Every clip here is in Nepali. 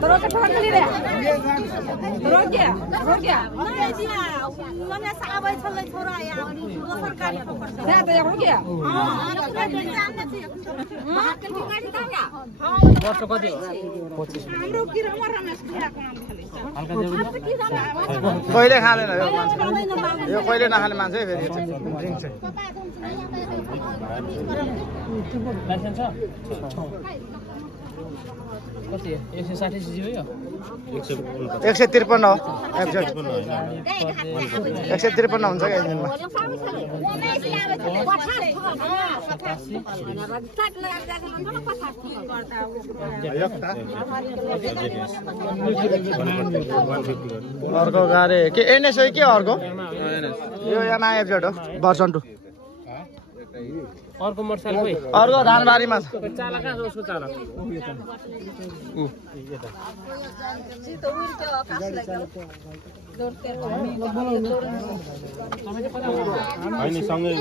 Terus ke kali deh. Terus ya. Mana sahabat celai thora ya, dua सरकारी पकड़ता है तो हो गया हां महाकल की गाड़ी था क्या वर्ष कति हो 25 हाम्रो किरा मरा नस्किराको नाम खाली हल्का देऊ कहिले खादैन यो मान्छे यो कहिले नखाने मान्छे फेरि ड्रिङ्क चाहिँ लाइसेन्स छ कति 160 सीसी हो यो 153 हो एक्ज्याक्ट 153 हुन्छ क्या इन्जिनमा अर्को गाडी के एनएस हो के अर्को यो यहाँ एक्ज्याक्ट हो भर्सन 2 अर्को मोटरसाइकल अर्को धानबारीमा छ चालक कहाँ छ उसको चालक हैन सँगै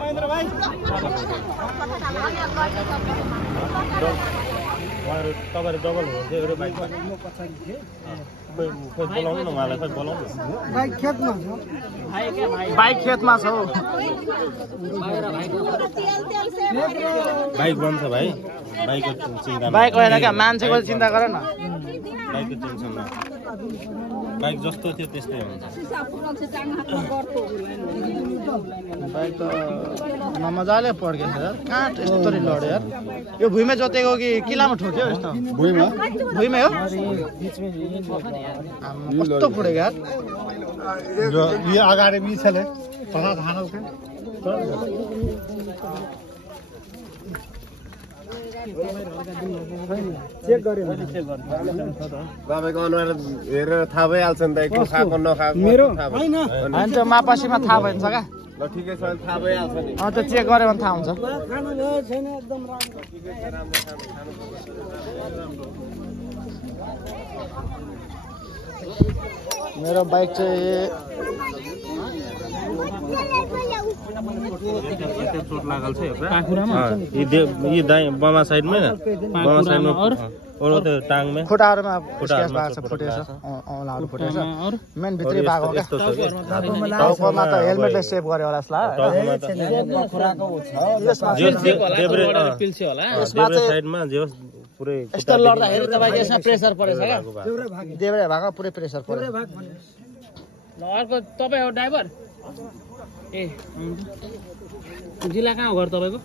महेन्द्र भाइ उहाँहरु तपाईहरु डबल हो त्यो बाइकमा म पछाडी थिए खोइ बोलाउनु न उहाँलाई खोइ बोलाउनु बाइक खेतमा छ बाइक बन्छ भाइ बाइकको चिन्ता बाइक होइन क्या मान्छेको चिन्ता गर न बाइकको टेन्सन न बाइक जस्तो थियो त्यस्तै हुन्छ बाइक त नमजाले पड्केछ यार कहाँ यस्तरी लड्यो यार यो भुइँमा जोतेको कि किलामा ठोक्यो यस्तो भुइँमै हो कस्तो पुडेको यार यो अगाडि मिछले पता थाहा के चेक गर्यो तपाईको अनुहार हेरेर थाहा भइहाल्छ नि त को खाएको नखाएको मेरो हैन अनि त्यो मापासीमा थाहा भइन्छ क्या ल ठिकै छ थाहा भइहाल्छ नि त्यो चेक गर्यो भने थाहा हुन्छ खानु भयो छैन एकदम मेरो बाइक चाहिँ चोट लागल छ यी दाइ बमा साइडमै न बमा साइडमा अरु त्यो टाङमा खुट्टाहरुमा स्क्र्याच भएको छ फुटेछ औलाहरु फुटेछ मेन भित्री भएको क्या टाउकोमा त हेलमेटले सेभ गर्यो होला जसला साइडमा जे पुरै यस्तो लड्दाखेरि तपाईको यसमा प्रेसर परेछ क्या देब्रे भागमा पुरै प्रेसर पर्यो ल अर्को तपाई हो ड्राइभर ए जिल्ला कहाँ हो घर तपाईको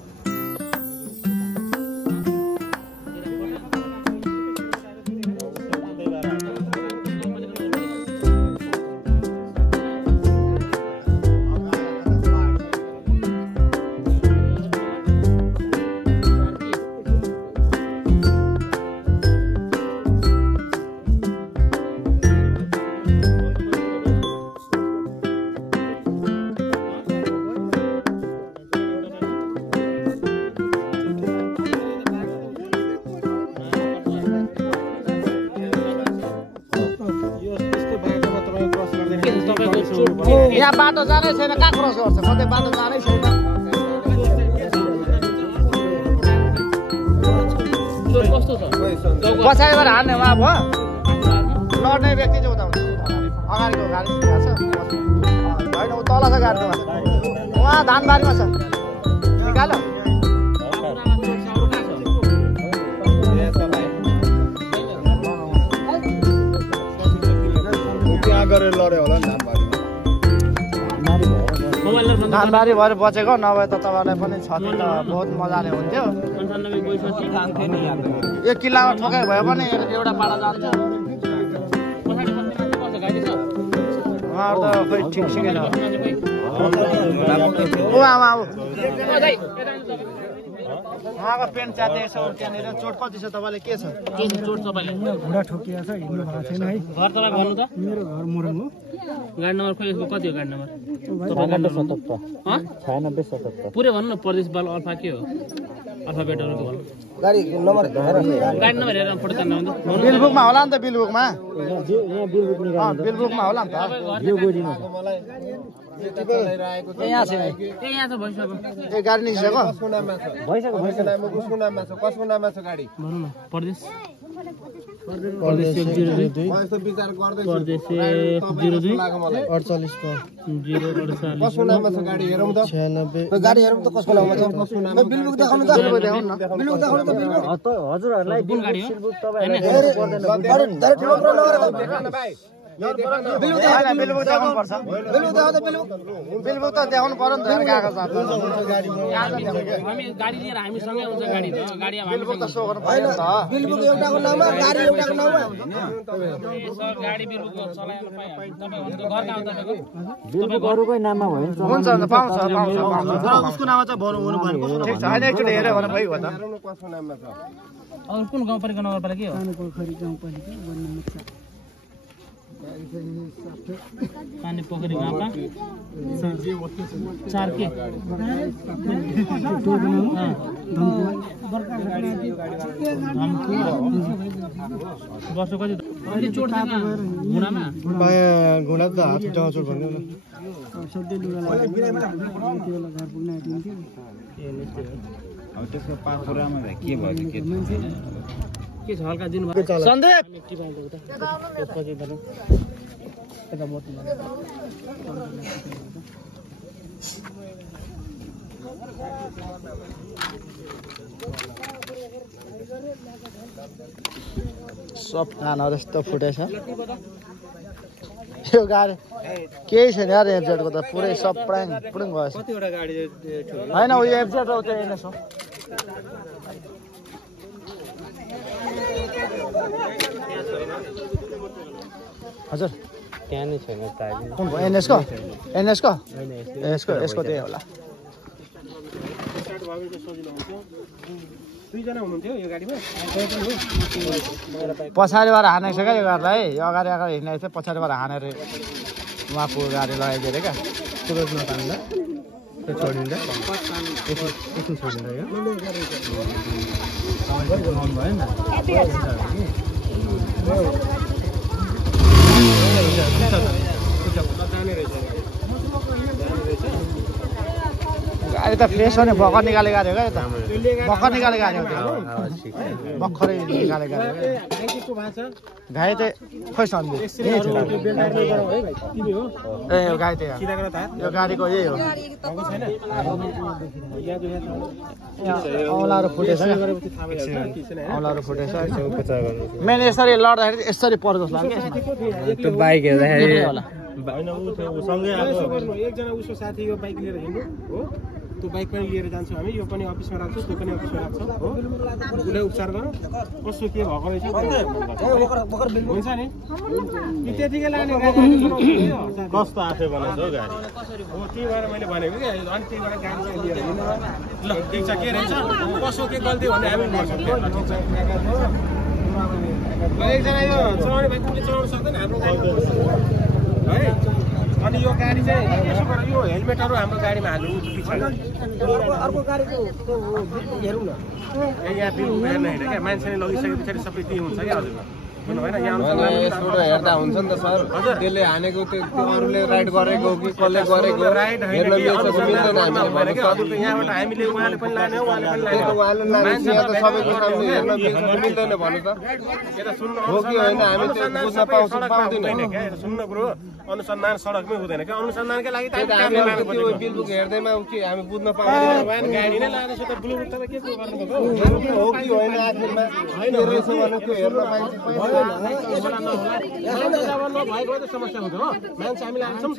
यहाँ बाटो जानै छैन कहाँ क्रस गर्छ कतै बाटो जानै छैन पछाडिबाट हान्ने उहाँ भयो लड्ने व्यक्ति चाहिँ उता हुन्छ अगाडिको गाडी छ होइन ऊ तल छ गाडी उहाँ धानबारीमा छ निकाल्यो त्यहाँ गरेर लड्यो होला नि धानबारी भएर बचेको नभए त तपाईँलाई पनि क्षति त बहुत मजाले हुन्थ्यो यो किल्लामा ठोकाइ भयो भने एउटा पाडा जान्थ्यो उहाँहरू त खोइ ठिक सिकेन ओ आमा उहाँको पेन्ट च्यातेको छ त्यहाँनिर चोट कति छ तपाईँले के छ चोट तपाईले घुँडा ठोकिया छ हिँड्नु भएको छैन है घर तपाईँ भन्नु त मेरो घर मुरङ हो गाडी नम्बर खोइ यसको कति हो गाडी नम्बर 96 पुरै भन्नु न प्रदेश बाल अल्फा के हो अल्फाबेटहरुको भन्नु गाडी नम्बर हेरेर फोटो तान्नु हुन्छ बिलबुकमा होला नि त बिलबुकमा बिलबुकमा होला नि त यहाँ छ यहाँ त भइसक्यो ए गाडी निस्केको उसको नाममा छ कसको नाममा छ गाडी भनौँ न परदेश परदेश 02 यस्तो विचार गर्दै परदेश 02 48 कसको नाममा छ गाडी हेरौँ त 96 गाडी हेरौँ त कसको नाममा छ बिलबुक देखाउनु त बिलबुक देखाउनु न बिलबुक देखाउनु त बिलबुक हजुरहरुलाई कुन गाडी हो बिलबुक देखाउनु पर्छ बिलबुक त देखाउनु पर्यो नि त कागज हामी गाडी लिएर हामीसँगै आउँछ गाडी त गाडी अब बिलबुक त सो गर्नु पर्यो नि त बिलबुक एउटाको नाममा गाडी एउटाको नाममा गाडी बिलबुक चलाउन पाइहाल्छ तपाईहरुको घरका हो तपाईको बिलबुक अरूकै नाममा भयो नि हुन्छ पाउँछ उसको नाममा चाहिँ भर्नु हुनु पर्यो ठीक छ हैन एकचोटी हेर्यो भने भइगयो त कसको नाममा छ अरु कुन गाउँपालिका नगरपालिका के हो पानी पोखरी गाउँका 4 के वर्ष कति अलि चोट छैन घुँडामा घुँडा त हात खुट्टामा चोट भन्नु न त्यसको पाखुरामा के भयो के छ हल्का दिन सन्दीप सब खानाहरू यस्तो फुटेछ यो गाडी केही छैन यार एफजेडको त पुरै सब प्राङ पुडिङ गएछ होइन उयो एफजेड हो त्यो एनएस हो हजुर त्यहाँ नै छैन कुन भयो एनएसको एनएसको यसको यसको त्यही होला पछाडिबाट हानेको छ क्या यो गाडीलाई यो अगाडि अगाडि हिँडेको थियो पछाडिबाट हानेर उहाँको गाडी लगाइदिएर क्या सुरज नतान्दा त्यो छोडिँदा एकछिन छोडिँदा यो भयो नि गाडी त फ्रेस हो नि भर्खर निकाले गाडी हो क्या त भर्खर निकाले गाडी हो भर्खरै निकाले गाडी हो घाइ त खोइ सन्देश ए यो गाडी त यो गाडीको यही हो औँलाहरू फुटेछ औँलाहरू फुटेछ मेन यसरी लड्दाखेरि यसरी पर्छ जस्तो लाग्छ त्यो बाइक हेर्दाखेरि होला एकजना उसको साथी यो बाइक लिएर हिँड्नु हो त्यो बाइक पनि लिएर जान्छौँ हामी यो पनि अफिसमा राख्छौँ त्यो पनि अफिसमा राख्छौँ हो उसलाई उपचार गरौँ कस्तो के भएको रहेछ हुन्छ नि कि त्यतिकै लाने कस्तो आफै बनाउँछ हौ गाडी हो त्यही भएर मैले भनेको कि अनि त्यही भएर गाडी चाहिँ लिएर हिँड्नु ल ठिक छ के रहेछ कसो के गल्ती भन्ने हामी गर्छौँ एकजना यो चलाउने बाइक पनि चलाउन सक्दैन हाम्रो गाडी है अनि यो गाडी चाहिँ यसो गरेर यो हेलमेटहरू हाम्रो गाडीमा हाल्नु पछाडि अर्को गाडीको हेरौँ न यहाँ बिल हेर्न हिँड्यो क्या मान्छेले लगिसके पछाडि सबै त्यही हुन्छ क्या हजुर यसबाट हेर्दा हुन्छ नि त सर त्यसले हानेको त्यो अरूले राइड गरेको कि कसले गरेको राइड हेर्न मिल्दैन हामीले यहाँबाट हामीले उहाँले पनि लाने हो उहाँले पनि लाने सबैको सामने हेर्न मिल्दैन भन्नु त हो कि होइन हामी त्यो बुझ्न पाउँदैन सुन्न कुरो अनुसन्धान सडकमै हुँदैन क्या अनुसन्धानकै लागि बिलबुक हेर्दैमा कि हामी बुझ्न पाउँदैन गाडी नै लाँदैछ त ब्लु त के गर्नु हो कि होइन आखिरमा रहेछ भने त्यो हेर्न पाइन्छ नभएको त समस्या हुन्छ हो मान्छे हामीले आन्छौँ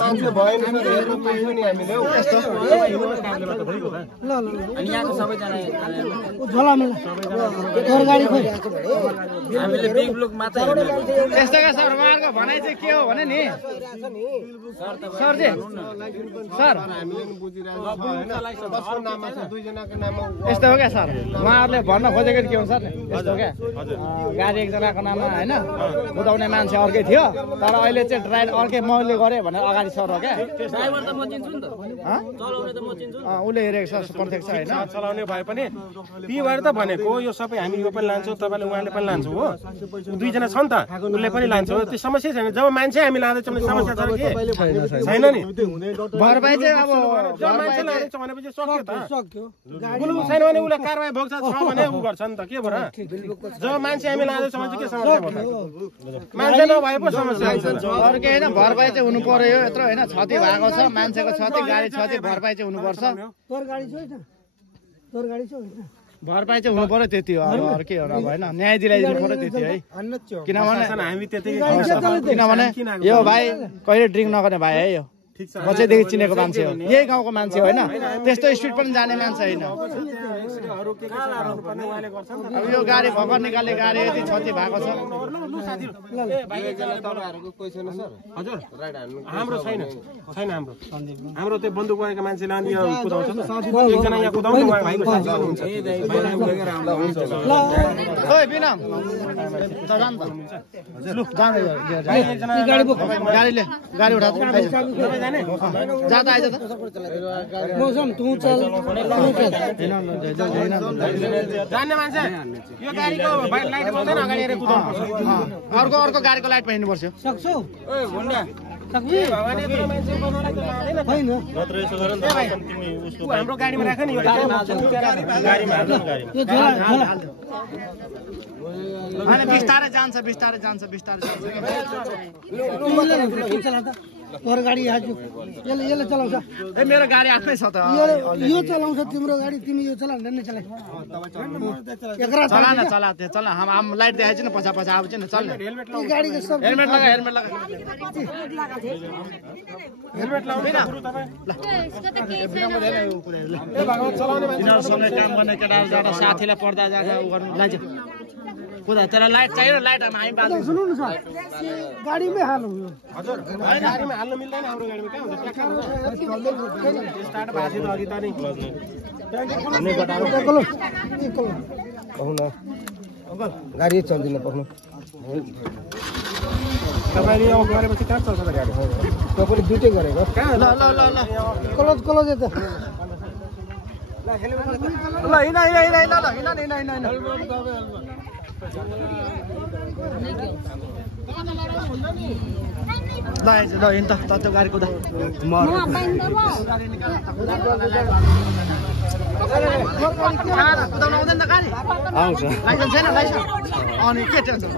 मान्छे भयो नि हेर्न पाइयो नि हामीले यहाँको सबैजना सबैजना हामीले बिग ब्लक मात्रै त्यस्तो क्या सर उहाँहरूको भनाइ चाहिँ के हो भने नि सरजी सर यस्तो हो क्या सर उहाँहरूले भन्न खोजेको के हो सर यस्तो हो क्या गाडी एकजनाको नाममा होइन कुदाउने मान्छे अर्कै थियो तर अहिले चाहिँ ड्राइभर अर्कै मैले गरेँ भनेर अगाडि सर हो क्या ड्राइभर त म चिन्छु नि त चलाउने त म चिन्छु उसले हेरेको छ प्रत्यक्ष होइन चलाउने भए पनि ती भएर त भनेको यो सबै हामी यो पनि लान्छौँ तपाईँले उहाँले पनि लान्छौँ हो दुईजना छ नि त उसले पनि लान्छ त्यो समस्या छैन जब मान्छे हामी लाँदैछौँ भने समस्या छ कि छैन नि भरपाई चाहिँ अब जब मान्छे लाँदैछ भनेपछि सक्यो त बुलु छैन भने उसले कारवाही भोग्छ छ भने ऊ गर्छ नि त के भएर जब मान्छे हामी लाँदैछौँ भने के समस्या भयो मान्छे नभए पो समस्या अर्कै होइन भरपाई चाहिँ हुनु पर्यो यत्रो होइन क्षति भएको छ मान्छेको क्षति गाडी क्षति भरपाई चाहिँ हुनुपर्छ भरपाई चाहिँ हुनु पर्यो त्यति हो अब अर्कै हो अब होइन न्याय दिलाइदिनु पर्यो त्यति है किनभने यो भाइ कहिले ड्रिङ्क नगर्ने भाइ है यो बच्चैदेखि चिनेको मान्छे हो यही गाउँको मान्छे हो होइन त्यस्तो स्पिड पनि जाने मान्छे होइन अब यो गाडी भर्खर निकाल्ने गाडी यति क्षति भएको छ हजुर हाम्रो छैन छैन हाम्रो त्यो बन्दुक बोकेको मान्छेले अनि यो कुदाउँछ एकजना यहाँ कुदाउनु भाइको साथी हुनुहुन्छ ओइ बिनम त जान त लु जाने गाडीले गाडी उठा जाता आइज त मौसम तू चल जान्ने मान्छे यो गाडीको लाइट बल्दैन अगाडि हेरेर कुदाउनु अर्को अर्को गाडीको लाइट हिँड्नु पर्छ सक्छौ ओइ भुन्डा सक्छु भगवान यत्रो मान्छे बनाउनलाई त हैन नत्र यसो गर नि त तिमी उसको हाम्रो गाडीमा राख नि यो गाडीमा हाल्नु गाडीमा यो झोला अनि बिस्तारै जान्छ तोर गाडी आज यसले चलाउँछ ए मेरो गाडी आफ्नै छ त यो चलाउँछ तिम्रो गाडी तिमी यो चला नन्ने चला चला हम लाइट देखाइछ न पछि आउँछ नि चल हेलमेट यो गाडीको सब हेलमेट लगा हेलमेट लाउनु गुरु तपाई ए भगवान चलाउने यिनीहरूसँगै काम गर्ने केटाहरू जाँदा साथीलाई पर्दा जाँदा उ गर्नु लाइज कुदा तर लाइट चाहियो लाइट हामी बात सुन्नु न सर गाडीमै हाल्नु हजुर गाडीमा हाल्नु मिल्दैन हाम्रो गाडीमा के हुन्छ स्टार्ट भएको थियो अघि त नि गाडी चल्दिन पर्नु तपाईले यो गरेपछि कहाँ चल्छ त गाडी तपाईले दुटै गरेको ल कलोज यता ल हिँड ल हिँड त त्यो गाडी कुदा कुदाउनु आउँदैन त गाडी आउँछ लाइसेन्स छैन अनि के टेन्सन